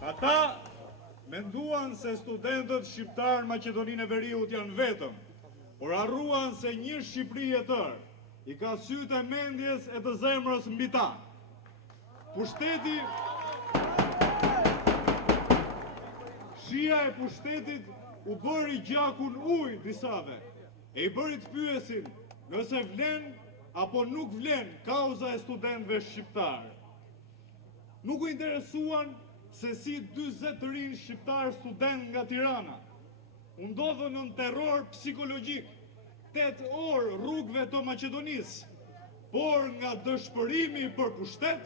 Ata menduan se studentët shqiptar në Maqedoninë e Veriut janë vetëm, por harruan se një Shqipëri e tërë i ka sytë e mendjes e të zemrës mbi ta. Shia e pushtetit u bëri gjakun ujë disave, e i bëri të pyesin nëse vlen apo nuk vlen kauza e studentëve shqiptarë. Nuk u interesuan se si 40 rinj shqiptar student nga Tirana u ndodhën në terror psikologjik 8 orë rrugëve të Maqedonisë, por nga dëshpërimi për pushtet,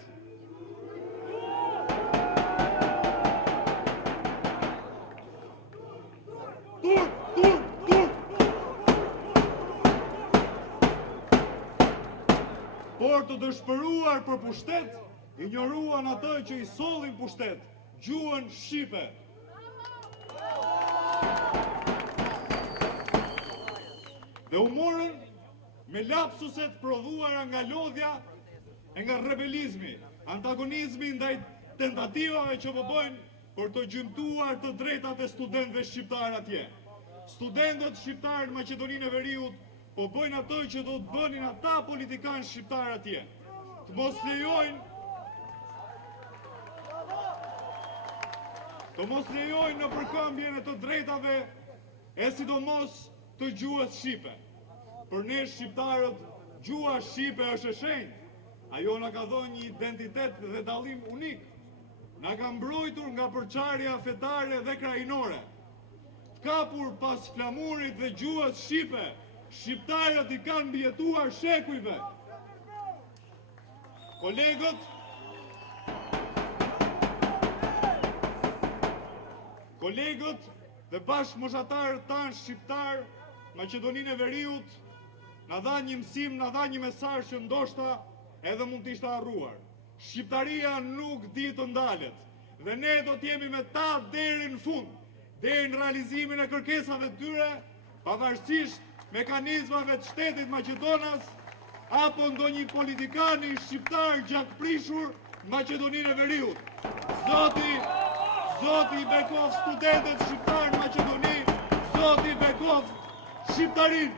por të dëshpëruar për pushtet, injoruan atë që i sollin pushtet, gjuhën shqipe. Dhe u morën me lapsuset prodhuara nga lodhja e nga rebelizmi, antagonizmi ndaj tentativave që po bëjnë për të gjymtuar të drejtat e studentëve shqiptar atje. Studentët shqiptar në Maqedoninë e Veriut po bëjnë ato që do të bënin ata politikanë shqiptar atje. Të mos lejojnë në përkëmbjen e të drejtave e sidomos të gjuhës shqipe. Për ne shqiptarët, gjuha shqipe është e shenjtë. Ajo na ka dhënë një identitet dhe dallim unik. Na ka mbrojtur nga përçarja fetare dhe krajinore. Kapur pas flamurit dhe gjuhës shqipe, shqiptarët i kanë mbijetuar shekujve. Kolegët dhe bashkëmoshatarët tanë shqiptar, Maqedoninë e Veriut, na dha një mësim, na dha një mesazh që ndoshta edhe mund të ishte harruar. Shqiptaria nuk di të ndalet, dhe ne do të jemi me ta deri në fund, deri në realizimin e kërkesave të tyre, pavarësisht mekanizmave të shtetit Maqedonas, apo ndonjë politikani shqiptar gjakprishur në Maqedoninë e Veriut. Zoti i bekov studentët shqiptar në Maqedoni, Zoti i bekov shqiptarin.